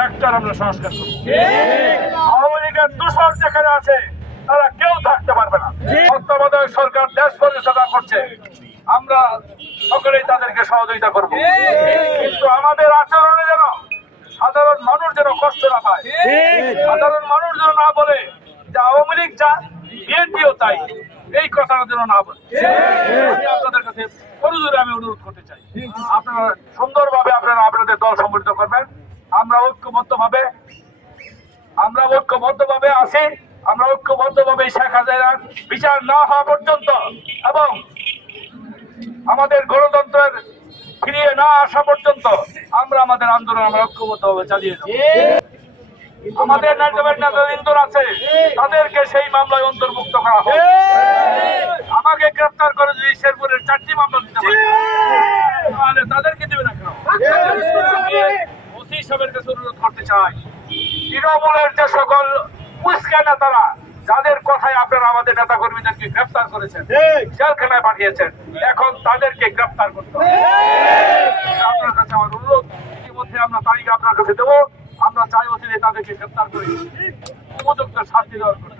Sector আমরা সংস্কার করব। আওয়ামী লীগের দূষণ যেখানে আছে তারা কেউ থাকতে পারবে না। তত্ত্বাবধায়ক সরকার দেশ পরিচালনা করছে, আমরা সকলেই তাদেরকে সহযোগিতা করব, কিন্তু আমাদের আচরণে যেন সাধারণ মানুষ যেন কষ্ট না পায়, সাধারণ মানুষ যেন না বলে যে আওয়ামী লীগ যা বিএনপিও তাই, এই কথাটা যেন না বলে। আমি আপনাদের কাছে করজোরে আমি অনুরোধ করতে চাই, আপনারা সুন্দরভাবে আপনাদের দল সংগঠিত করবেন। আমরা ঐক্যবদ্ধভাবে আছি, আমরা ঐক্যবদ্ধভাবে শেখ হাসিনার বিচার না হওয়া পর্যন্ত এবং আমাদের গণতন্ত্রের ফিরিয়ে না আসা পর্যন্ত আমরা আমাদের আন্দোলন আমরা ঐক্যবদ্ধভাবে চালিয়ে যাব। আমাদের ইন্ধন আছে, তাদেরকে সেই মামলায় অন্তর্ভুক্ত করা হোক। আমাকে গ্রেফতার করে যদি শেরপুরের 4টি মামলা দিতে পারে তাহলে তাদেরকে দেবে না কেন? ওসি সাহেবের কাছে অনুরোধ করতে চাই, তৃণমূলের যে সকল উস্কা নেতারা যাদের কথায় আপনারা আমাদের নেতা কর্মীদেরকে গ্রেফতার করেছেন, জেলখানায় পাঠিয়েছেন, এখন তাদেরকে গ্রেফতার করতে হবে। আপনার কাছে আমার অনুরোধ, ইতিমধ্যে আমরা তারিখ আপনার কাছে দেবো। আমরা চাই অচিরে তাদেরকে গ্রেফতার করে উপযুক্ত শাস্তি দেওয়ার জন্য।